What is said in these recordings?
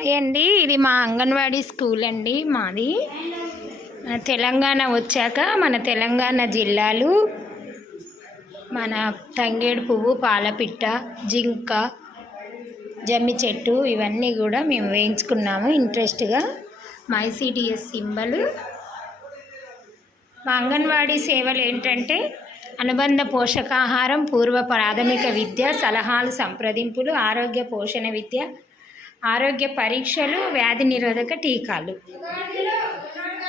Hi అండి, ఇది మా అంగన్వాడీ స్కూల్ అండి. మాది తెలంగాణ వచ్చాక మన తెలంగాణ జిల్లాలు మన తంగేడు పువ్వు, పాలపిట్ట, జింక, జమ్మి చెట్టు ఇవన్నీ కూడా మేము వేయించుకున్నాము ఇంట్రెస్ట్గా. మా ICDS సింబల్. మా అంగన్వాడీ సేవలు ఏంటంటే అనుబంధ పోషకాహారం, పూర్వ ప్రాథమిక విద్య, సలహాలు, సంప్రదింపులు, ఆరోగ్య పోషణ విద్య, ఆరోగ్య పరీక్షలు, వ్యాధి నిరోధక టీకాలు.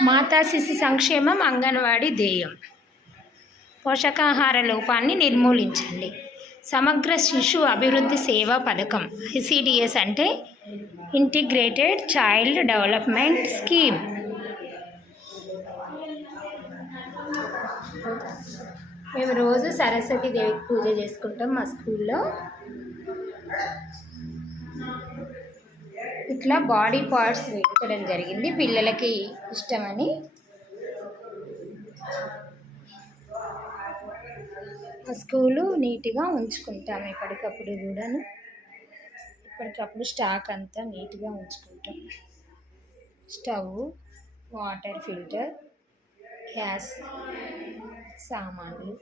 మాతా శిశు సంక్షేమం అంగన్వాడీ ధ్యేయం. పోషకాహార లోపాన్ని నిర్మూలించండి. సమగ్ర శిశు అభివృద్ధి సేవా పథకం. ICDS అంటే ఇంటిగ్రేటెడ్ చైల్డ్ డెవలప్మెంట్ స్కీమ్. మేము రోజు సరస్వతి దేవికి పూజ చేసుకుంటాం మా స్కూల్లో. ఇట్లా బాడీ పార్ట్స్ వేయించడం జరిగింది పిల్లలకి ఇష్టమని. ఆ స్కూలు నీట్గా ఉంచుకుంటాం ఎప్పటికప్పుడు కూడాను. ఎప్పటికప్పుడు స్టాక్ అంతా నీట్గా ఉంచుకుంటాం. స్టవ్, వాటర్ ఫిల్టర్, గ్యాస్ సామాన్లు.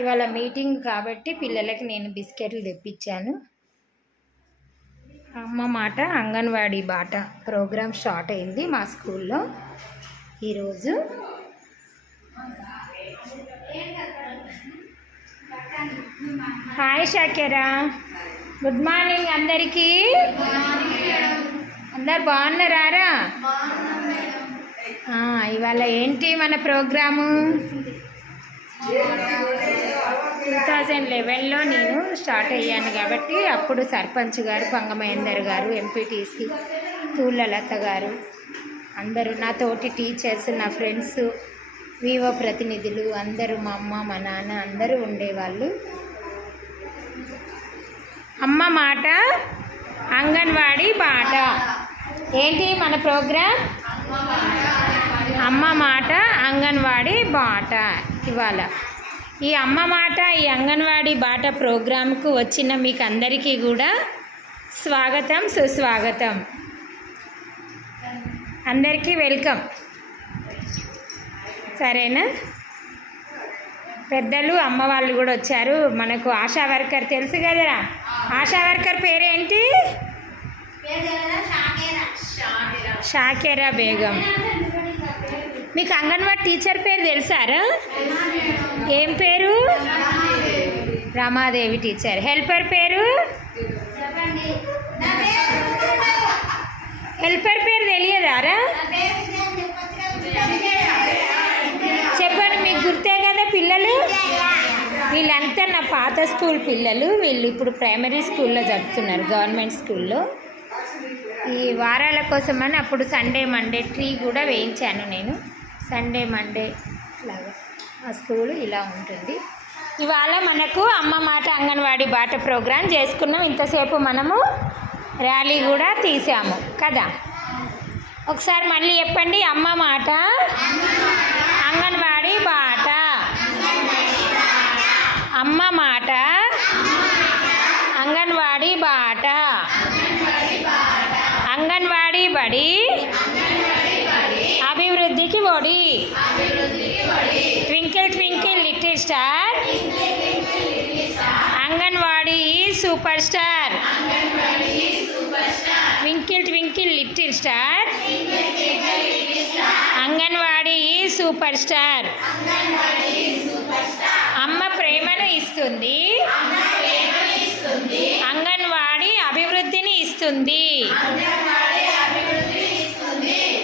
ఇవాళ మీటింగ్ కాబట్టి పిల్లలకి నేను బిస్కెట్లు తెప్పించాను. అమ్మ మాట అంగన్వాడీ బాట ప్రోగ్రాం స్టార్ట్ అయింది మా స్కూల్లో ఈరోజు. హాయ్ షాకేరా, గుడ్ మార్నింగ్ అందరికీ. అందరు బాగున్నారా? ఇవాళ ఏంటి మన ప్రోగ్రాము? 2011లో నేను స్టార్ట్ అయ్యాను కాబట్టి అప్పుడు సర్పంచ్ గారు పంగమహేందర్ గారు, ఎంపీటీసీ తూళ్ళలత గారు, అందరూ నా తోటి టీచర్స్, నా ఫ్రెండ్స్, వివో ప్రతినిధులు అందరూ, మా అమ్మ మా నాన్న అందరూ ఉండేవాళ్ళు. అమ్మ మాట అంగన్వాడీ బాట. ఏంటి మన ప్రోగ్రాం? అమ్మ మాట అంగన్వాడీ బాట. ఇవాళ ఈ అమ్మ మాట, ఈ అంగన్వాడీ బాట ప్రోగ్రాంకు వచ్చిన మీకు అందరికీ కూడా స్వాగతం, సుస్వాగతం. అందరికీ వెల్కమ్. సరేనా? పెద్దలు, అమ్మ వాళ్ళు కూడా వచ్చారు. మనకు ఆశా వర్కర్ తెలుసు కదరా? ఆశా వర్కర్ పేరేంటి? షాకేరా బేగం. మీకు అంగన్వాడీ టీచర్ పేరు తెలుసారా? ఏం పేరు? రమాదేవి టీచర్. హెల్పర్ పేరు? హెల్పర్ పేరు తెలియదారా? చెప్పండి, మీకు గుర్తే కదా పిల్లలు? వీళ్ళంతా నా పాత స్కూల్ పిల్లలు. వీళ్ళు ఇప్పుడు ప్రైమరీ స్కూల్లో చదువుతున్నారు, గవర్నమెంట్ స్కూల్లో. ఈ వారాల కోసమని అప్పుడు సండే మండే ట్రీ కూడా వేయించాను నేను. సండే మండే లాగా ఆ స్కూలు ఇలా ఉంటుంది. ఇవాళ మనకు అమ్మ మాట అంగన్వాడీ బాట ప్రోగ్రాం చేసుకున్నాం. ఇంతసేపు మనము ర్యాలీ కూడా తీసాము కదా. ఒకసారి మళ్ళీ చెప్పండి, అమ్మ మాట అంగన్వాడీ బాట. అమ్మ మాట అంగన్వాడీ బాట. అంగన్వాడీ బడి అభివృద్ధికి ఒడి. Twinkle twinkle little star, anganwadi superstar. Twinkle twinkle little star, anganwadi superstar. అమ్మ ప్రేమను ఇస్తుంది, అంగన్వాడీ అభివృద్ధిని ఇస్తుంది.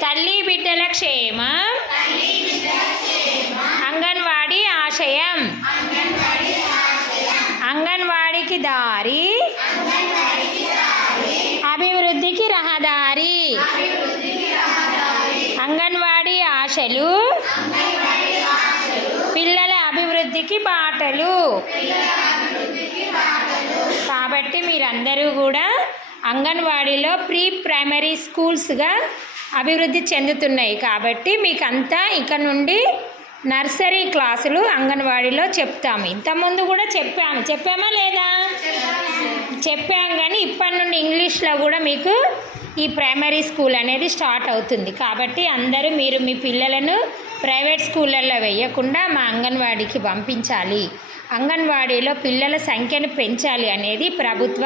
తల్లి బిడ్డల క్షేమం అంగన్వాడీ ఆశయం. అంగన్వాడీకి దారి, అభివృద్ధికి రహదారి. అంగన్వాడీ ఆశలు పిల్లల అభివృద్ధికి బాటలు. కాబట్టి మీరందరూ కూడా అంగన్వాడీలో ప్రీ ప్రైమరీ స్కూల్స్గా అభివృద్ధి చెందుతున్నాయి. కాబట్టి మీకంతా ఇక నుండి నర్సరీ క్లాసులు అంగన్వాడీలో చెప్తాము. ఇంతకుముందు కూడా చెప్పామా లేదా? చెప్పాం. కానీ ఇప్పటి నుండి ఇంగ్లీష్లో కూడా మీకు ఈ ప్రైమరీ స్కూల్ అనేది స్టార్ట్ అవుతుంది. కాబట్టి అందరూ మీరు మీ పిల్లలను ప్రైవేట్ స్కూళ్ళల్లో వేయకుండా మా అంగన్వాడీకి పంపించాలి. అంగన్వాడీలో పిల్లల సంఖ్యను పెంచాలి అనేది ప్రభుత్వ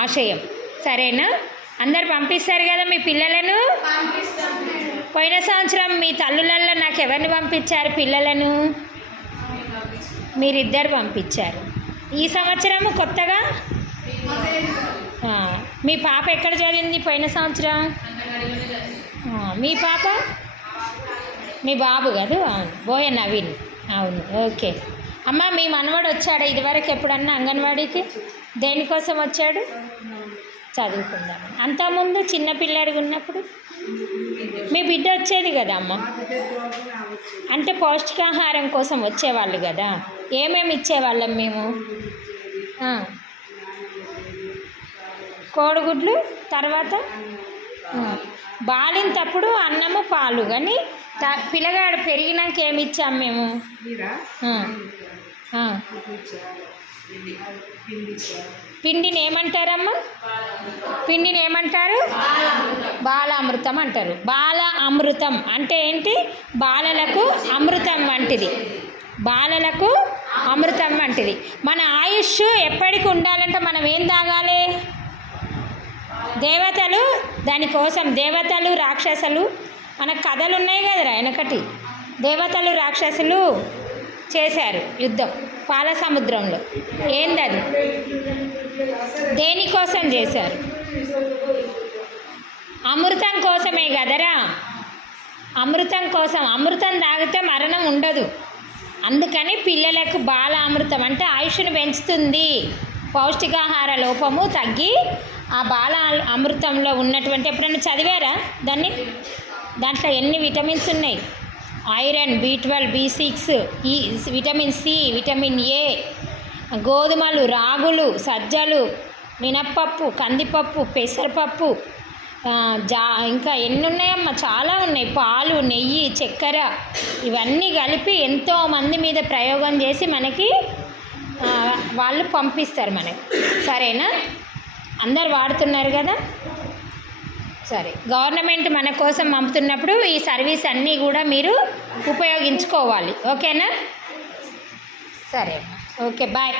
ఆశయం. సరేనా? అందరు పంపిస్తారు కదా మీ పిల్లలను? పోయిన సంవత్సరం మీ తల్లులలో నాకు ఎవరిని పంపించారు పిల్లలను? మీరిద్దరు పంపించారు. ఈ సంవత్సరము కొత్తగా మీ పాప ఎక్కడ చదివింది పోయిన సంవత్సరం? మీ పాప మీ బాబు కదా? అవును, బోయ నవీన్. అవును, ఓకే. అమ్మ, మీ మనవడు వచ్చాడు ఇదివరకు ఎప్పుడన్నా అంగన్వాడీకి? దేనికోసం వచ్చాడు? చదువుకుందాం. అంతకుముందు చిన్నపిల్లాడిగా ఉన్నప్పుడు మీ బిడ్డ వచ్చేది కదా అమ్మ? అంటే పౌష్టికాహారం కోసం వచ్చేవాళ్ళు కదా? ఏమేమి ఇచ్చేవాళ్ళం మేము? కోడిగుడ్లు, తర్వాత బాలింతప్పుడు అన్నము పాలు. కానీ పిల్లగాడు పెరిగినాక ఏమి ఇచ్చాము మేము? పిండిని ఏమంటారమ్మా? పిండిని ఏమంటారు? బాలామృతం అంటారు. బాల అమృతం అంటే ఏంటి? బాలలకు అమృతం వంటిది. బాలలకు అమృతం వంటిది. మన ఆయుష్ ఎప్పటికి ఉండాలంటే మనం ఏం తాగాలి? దేవతలు దానికోసం దేవతలు రాక్షసులు మనకు కథలు ఉన్నాయి కదరా వెనకటి. దేవతలు రాక్షసులు చేశారు యుద్ధం పాల సముద్రంలో. ఏందది? దేనికోసం చేశారు? అమృతం కోసమే కదరా. అమృతం కోసం. అమృతం తాగితే మరణం ఉండదు. అందుకని పిల్లలకు బాల అమృతం అంటే ఆయుష్ను పెంచుతుంది. పౌష్టికాహార లోపము తగ్గి ఆ బాల అమృతంలో ఉన్నటువంటి, ఎప్పుడైనా చదివారా దాన్ని? దాంట్లో ఎన్ని విటమిన్స్ ఉన్నాయి? ఐరన్, B12, B6, ఈ విటమిన్ సి, విటమిన్ ఏ, గోధుమలు, రాగులు, సజ్జలు, మినప్పప్పు, కందిపప్పు, పెసరపప్పు, ఇంకా ఎన్ని ఉన్నాయమ్మా? చాలా ఉన్నాయి. పాలు, నెయ్యి, చక్కెర ఇవన్నీ కలిపి ఎంతోమంది మీద ప్రయోగం చేసి మనకి వాళ్ళు పంపిస్తారు మనకి. సరేనా? అందరు వాడుతున్నారు కదా? సరే. గవర్నమెంట్ మన కోసం పంపుతున్నప్పుడు ఈ సర్వీస్ అన్నీ కూడా మీరు ఉపయోగించుకోవాలి. ఓకేనా? సరే, ఓకే, బాయ్.